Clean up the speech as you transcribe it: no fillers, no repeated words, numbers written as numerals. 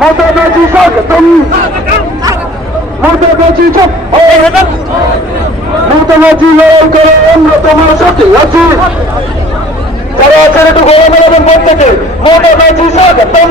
মমতাজি স্বাগতম, মমতাজি চুপ, মমতাজি লড়াই করে আমরা তোমার সাথে আছি। যারা আছেন একটু গলা মেলাবেন প্রত্যেকে, মমতাজি স্বাগতম।